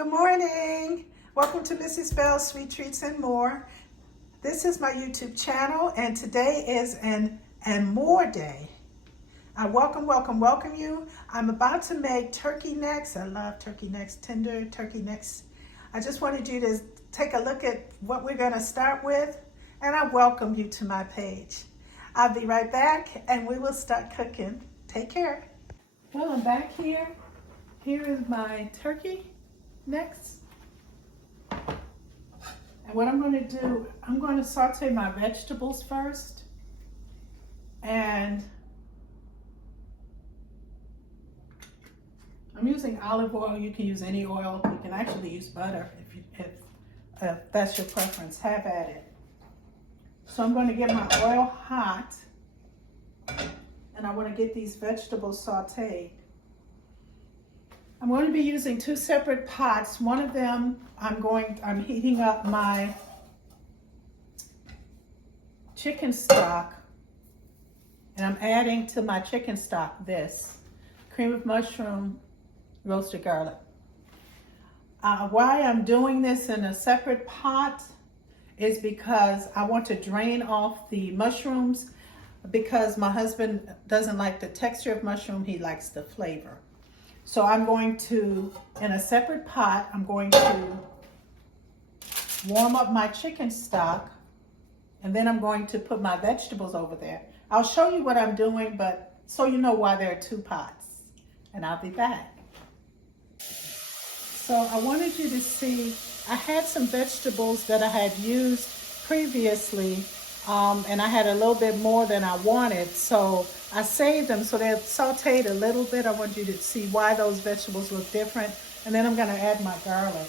Good morning. Welcome to Mrs. Bell's Sweet Treats and More. This is my YouTube channel, and today is an and more day. I welcome you. I'm about to make turkey necks. I love turkey necks, tender turkey necks. I just wanted you to take a look at what we're going to start with, and I welcome you to my page. I'll be right back, and we will start cooking. Take care. Well, I'm back here. Here is my turkey necks. And what I'm going to do, I'm going to saute my vegetables first. And I'm using olive oil. You can use any oil. You can actually use butter if that's your preference. Have at it. So I'm going to get my oil hot. And I want to get these vegetables sauteed. I'm going to be using two separate pots. One of them, I'm heating up my chicken stock, and I'm adding to my chicken stock this cream of mushroom, roasted garlic. Why I'm doing this in a separate pot is because I want to drain off the mushrooms, because my husband doesn't like the texture of mushroom, he likes the flavor. So I'm going to, in a separate pot, I'm going to warm up my chicken stock, and then I'm going to put my vegetables over there. I'll show you what I'm doing, but so you know why there are two pots, and I'll be back. So I wanted you to see, I had some vegetables that I had used previously, and I had a little bit more than I wanted, so I saved them so they're sauteed a little bit. I want you to see why those vegetables look different, and then I'm going to add my garlic.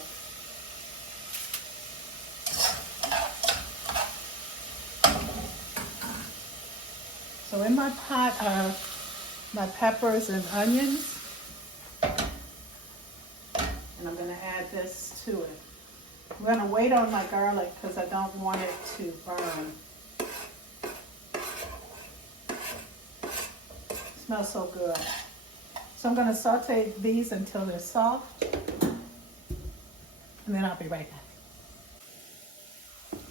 So in my pot are my peppers and onions, and I'm going to add this to it. I'm going to wait on my garlic because I don't want it to burn. Smells so good. So I'm going to saute these until they're soft, and then I'll be right back.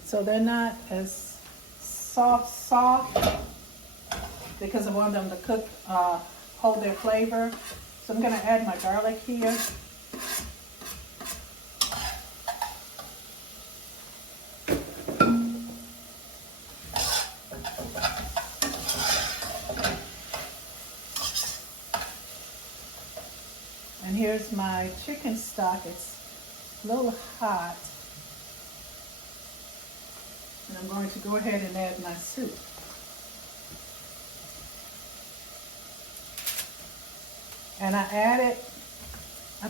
So they're not as soft because I want them to cook, hold their flavor. So I'm going to add my garlic here. And here's my chicken stock. It's a little hot. And I'm going to go ahead and add my soup. And I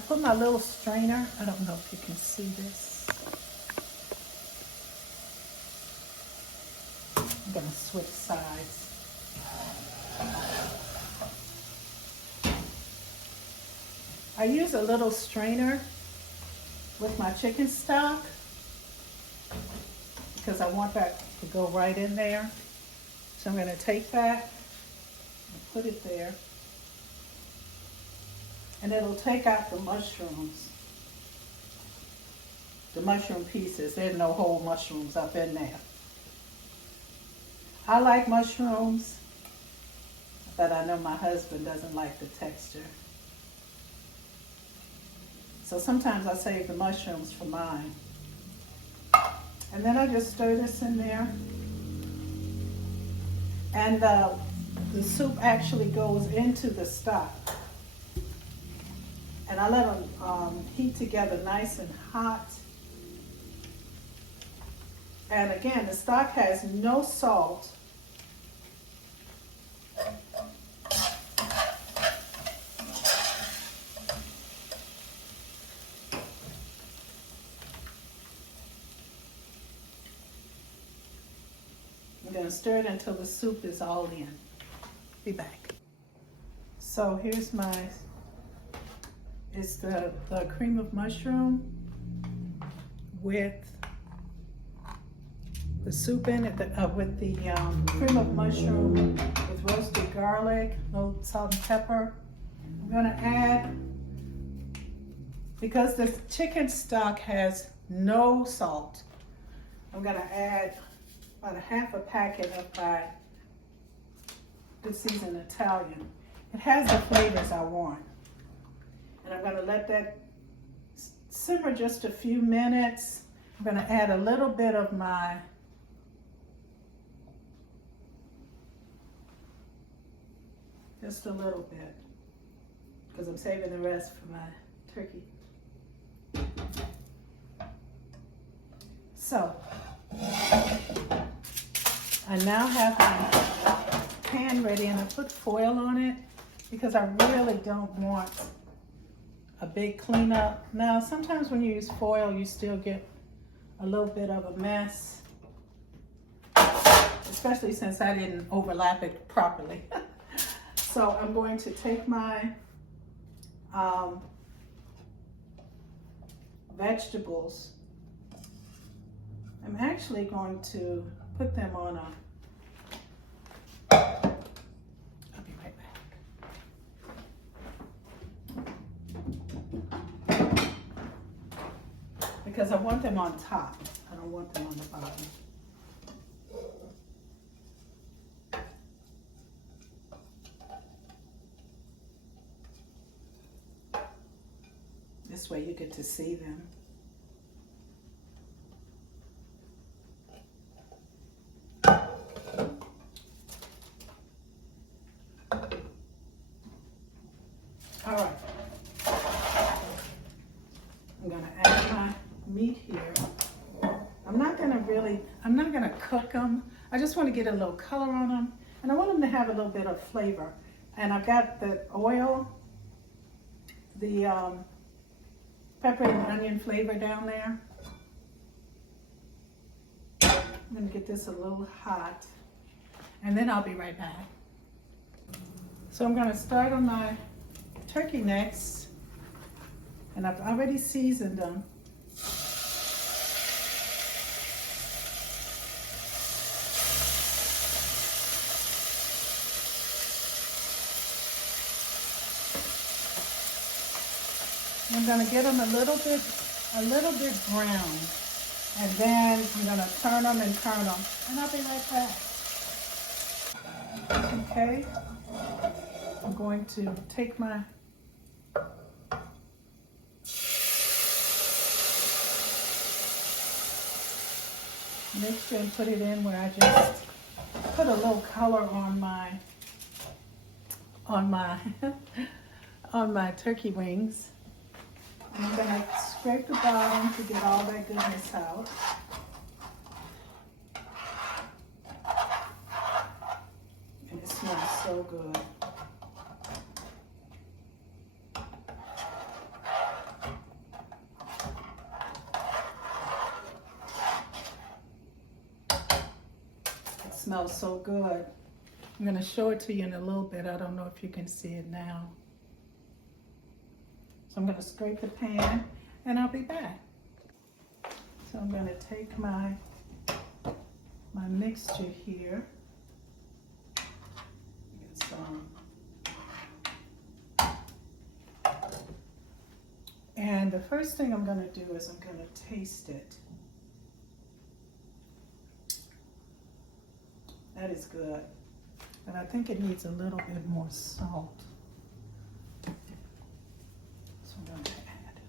put my little strainer. I don't know if you can see this. I'm going to switch sides. I use a little strainer with my chicken stock because I want that to go right in there. So I'm going to take that and put it there. And it'll take out the mushrooms, the mushroom pieces. There's no whole mushrooms up in there. I like mushrooms, but I know my husband doesn't like the texture. So sometimes I save the mushrooms for mine. And then I just stir this in there. And the soup actually goes into the stock. And I let them heat together nice and hot. And again, the stock has no salt. I'm going to stir it until the soup is all in. Be back. So here's it's the cream of mushroom with the soup in it, with the cream of mushroom with roasted garlic, no salt and pepper. I'm going to add Because the chicken stock has no salt, I'm gonna add about a half a packet of my Good Seasoned Italian. It has the flavors I want. And I'm gonna let that simmer just a few minutes. I'm gonna add a little bit of my just a little bit, because I'm saving the rest for my turkey. So, I now have my pan ready, and I put foil on it because I really don't want a big cleanup. Now, sometimes when you use foil, you still get a little bit of a mess, especially since I didn't overlap it properly. So I'm going to take my vegetables. I'm actually going to put them on a, I'll be right back. Because I want them on top. I don't want them on the bottom. This way you get to see them. All right. I'm gonna add my meat here. I'm not gonna cook them. I just want to get a little color on them, and I want them to have a little bit of flavor. And I've got the oil, the pepper and onion flavor down there. I'm gonna get this a little hot, and then I'll be right back. So I'm gonna start on my turkey necks, and I've already seasoned them. I'm gonna get them a little bit brown, and then I'm gonna turn them, and I'll be right back. Okay, I'm going to take my mixture and put it in where I just put a little color on my on my turkey wings. And I'm gonna scrape the bottom to get all that goodness out. And it smells so good. It smells so good. I'm gonna show it to you in a little bit. I don't know if you can see it now. So I'm gonna scrape the pan, and I'll be back. So I'm gonna take my mixture here. Get some. And the first thing I'm gonna do is I'm gonna taste it. That is good, but I think it needs a little bit more salt. So I'm going to add.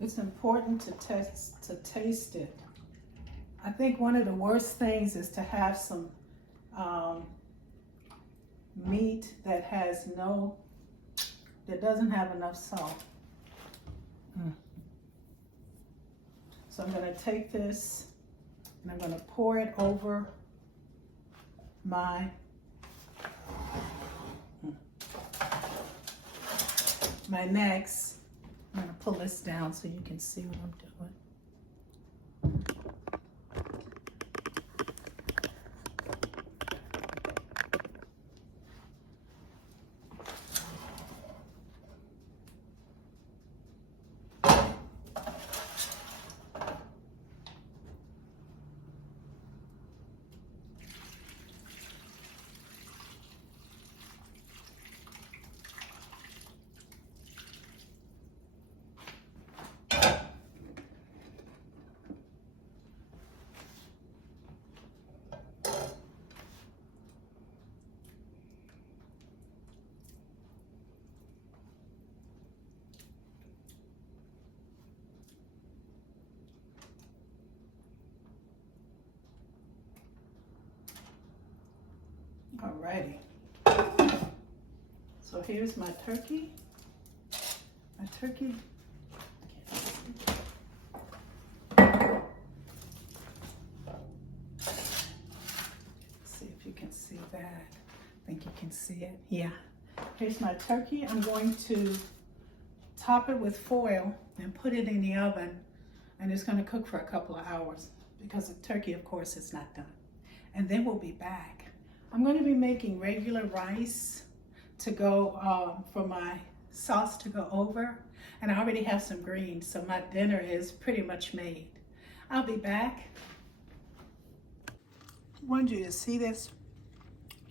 It's important to taste it. I think one of the worst things is to have some meat that doesn't have enough salt. So I'm going to take this and I'm going to pour it over my necks. I'm going to pull this down so you can see what I'm doing. Alrighty. So here's my turkey. My turkey. See if you can see that. I think you can see it. Yeah. Here's my turkey. I'm going to top it with foil and put it in the oven, and it's going to cook for a couple of hours because the turkey, of course, is not done. And then we'll be back. I'm going to be making regular rice to go for my sauce to go over, and I already have some greens, so my dinner is pretty much made. I'll be back. I wanted you to see this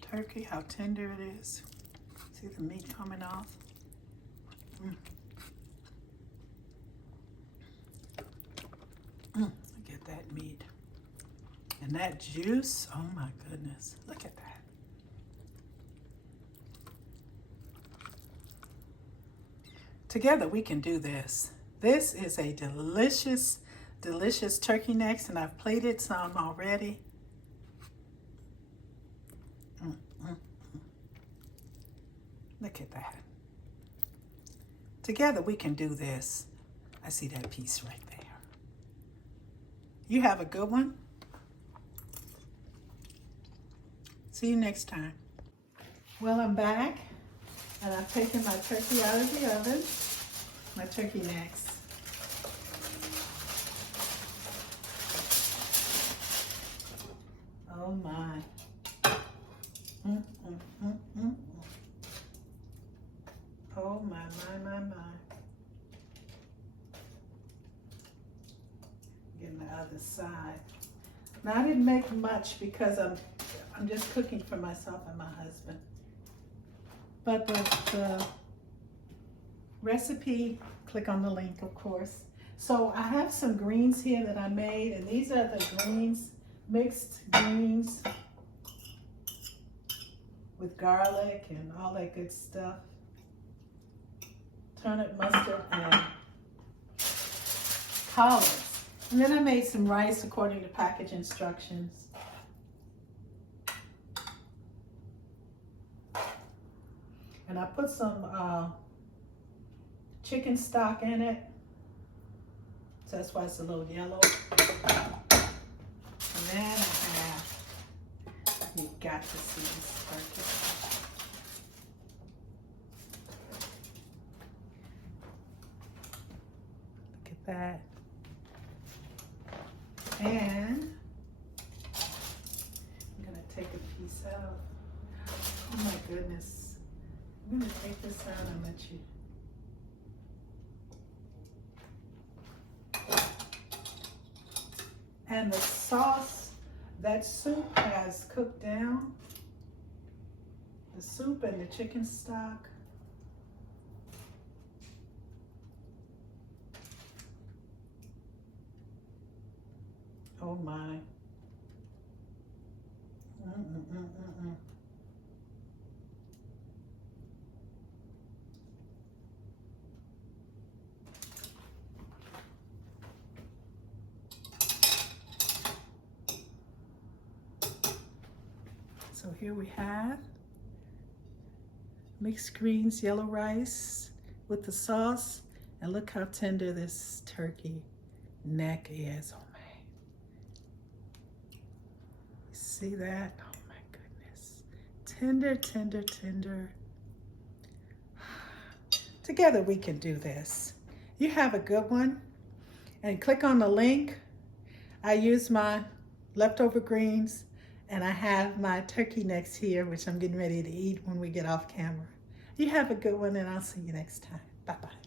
turkey, how tender it is. See the meat coming off? Look at that meat. And that juice, oh my goodness, look at that. Together we can do this. This is a delicious, delicious turkey necks, and I've plated some already. Look at that. Together we can do this. I see that piece right there. You have a good one. See you next time. Well, I'm back, and I've taken my turkey out of the oven, my turkey necks. Oh my. Oh my. Getting the other side. Now I didn't make much because I'm just cooking for myself and my husband. But the recipe, click on the link, of course. So I have some greens here that I made, and these are the greens, mixed greens with garlic and all that good stuff. Turnip, mustard, and collards. And then I made some rice according to package instructions. And I put some chicken stock in it. So that's why it's a little yellow. And then I have, you got to see this turkey. Look at that. And I'm gonna take a piece out. Oh my goodness. I'm gonna take this out and let you. And the sauce, that soup has cooked down. The soup and the chicken stock. Oh my. So here we have mixed greens, yellow rice with the sauce, and look how tender this turkey neck is. Oh man. See that? Oh my goodness. Tender, tender, tender. Together we can do this. You have a good one. And click on the link. I use my leftover greens, and I have my turkey necks here, which I'm getting ready to eat when we get off camera. You have a good one, and I'll see you next time. Bye-bye.